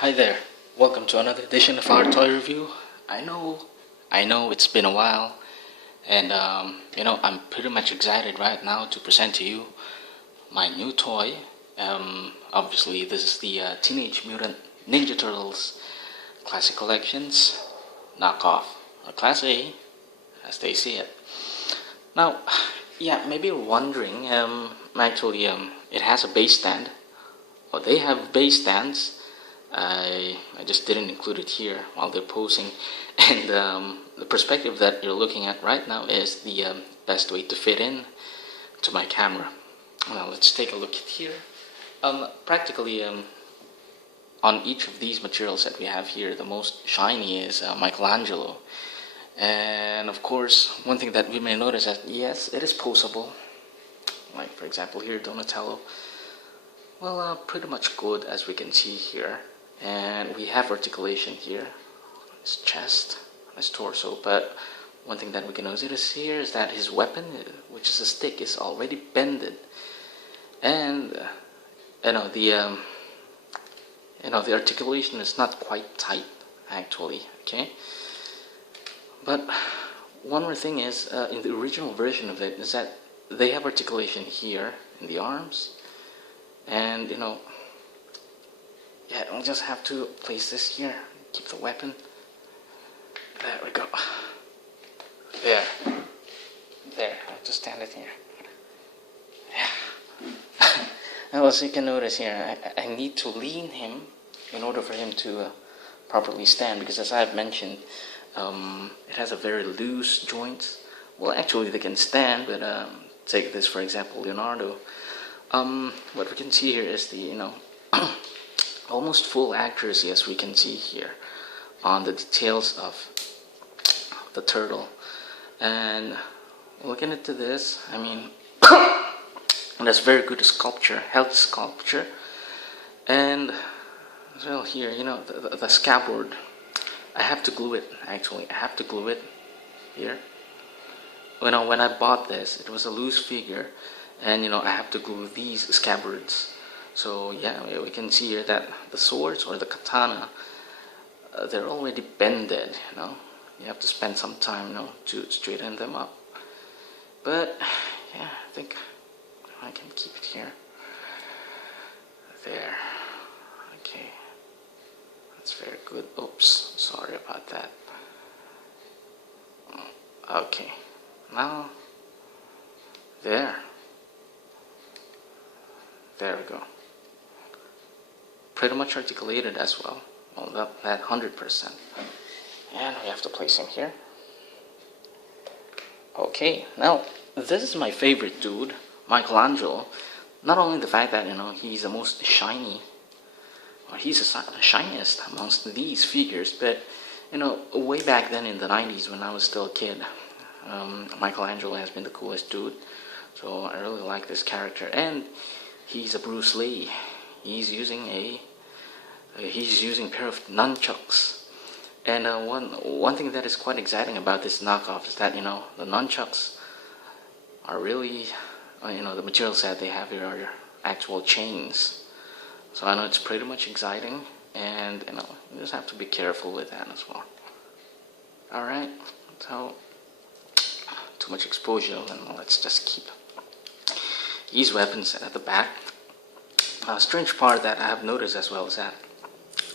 Hi there. Welcome to another edition of our toy review. I know it's been a while, and I'm pretty much excited right now to present to you my new toy. Obviously, this is the Teenage Mutant Ninja Turtles Classic Collections knockoff, or Class A, as they see it. Now, yeah, maybe you're wondering. It has a base stand. Well, they have base stands. I just didn't include it here while they're posing, and the perspective that you're looking at right now is the best way to fit in to my camera. Now let's take a look at here. Practically, on each of these materials that we have here, the most shiny is Michelangelo, and of course, one thing that we may notice is that yes, it is posable. Like for example, here Donatello. Well, pretty much good as we can see here. And we have articulation here on his chest, on his torso. But one thing that we can notice here is that his weapon, which is a stick, is already bended. And the articulation is not quite tight, actually. Okay. But one more thing is, in the original version of it, is that they have articulation here in the arms. And we'll just have to place this here, keep the weapon. There we go. There. I'll just stand it here. Yeah. Now, as you can notice here, I need to lean him in order for him to properly stand, because as I've mentioned, it has a very loose joint. Well, actually, they can stand, but take this for example, Leonardo. What we can see here is the almost full accuracy, as we can see here on the details of the turtle. And looking into this, I mean, that's very good sculpture, health sculpture. And as well here, the scabbard, I have to glue it. Actually, I have to glue it here. When I bought this, it was a loose figure, and I have to glue these scabbards. So yeah, we can see here that the swords or the katana, they're already bended. You have to spend some time, to straighten them up. But yeah, I think I can keep it here. There. Okay. That's very good. Oops, sorry about that. Okay. Now, there we go. Pretty much articulated as well. Well, that 100%. And we have to place him here. Okay, now this is my favorite dude, Michelangelo. Not only the fact that he's the most shiny, or he's the shiniest amongst these figures, but way back then in the 90s when I was still a kid, Michelangelo has been the coolest dude. So I really like this character, and he's a Bruce Lee. He's using a pair of nunchucks. And one thing that is quite exciting about this knockoff is that the nunchucks are really the materials that they have here are actual chains. So I know it's pretty much exciting, and you just have to be careful with that as well. All right, so too much exposure, and let's just keep these weapons at the back. A strange part that I have noticed as well is that,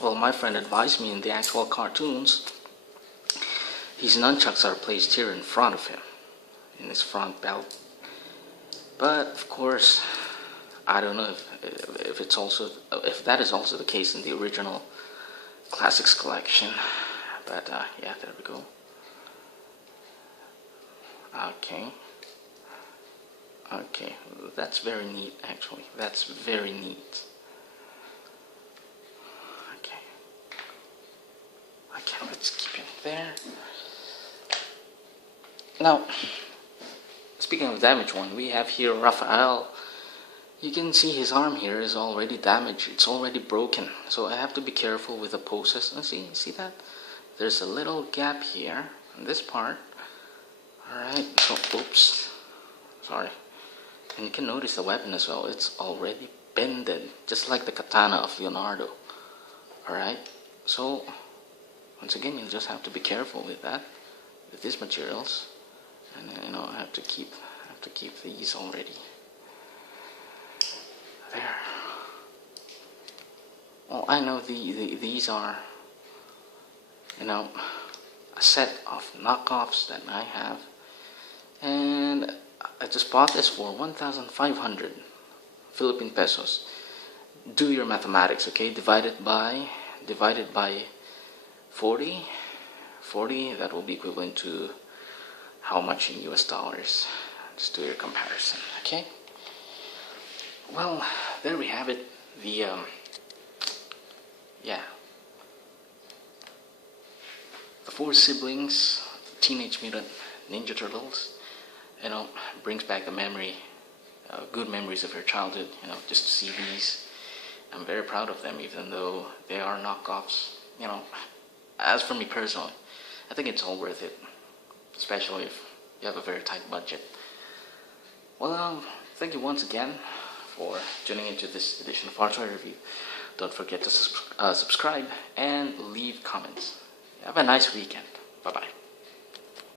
well, my friend advised me in the actual cartoons, his nunchucks are placed here in front of him, in his front belt. But of course, I don't know if that is also the case in the original Classics collection. But yeah, there we go. Okay, that's very neat, actually. That's very neat. Okay, let's keep it there. Now, speaking of damaged one, we have here Raphael. You can see his arm here is already damaged. It's already broken. So I have to be careful with the poses. And see that? There's a little gap here on this part. Alright, so oops. Sorry. And you can notice the weapon as well. It's already bended, just like the katana of Leonardo. Alright, so once again, you'll just have to be careful with that, with these materials, and I have to keep these already. There. Well, I know these are, a set of knockoffs that I have, and I just bought this for 1,500 Philippine pesos. Do your mathematics, okay? Divided by 40, that will be equivalent to how much in US dollars. Just do your comparison, okay? Well, there we have it. The four siblings, Teenage Mutant Ninja Turtles, brings back the memory, good memories of your childhood, just to see these. I'm very proud of them, even though they are knockoffs. As for me personally, I think it's all worth it, especially if you have a very tight budget. Well, thank you once again for tuning into this edition of Our Toy Review. Don't forget to subscribe and leave comments. Have a nice weekend. Bye-bye.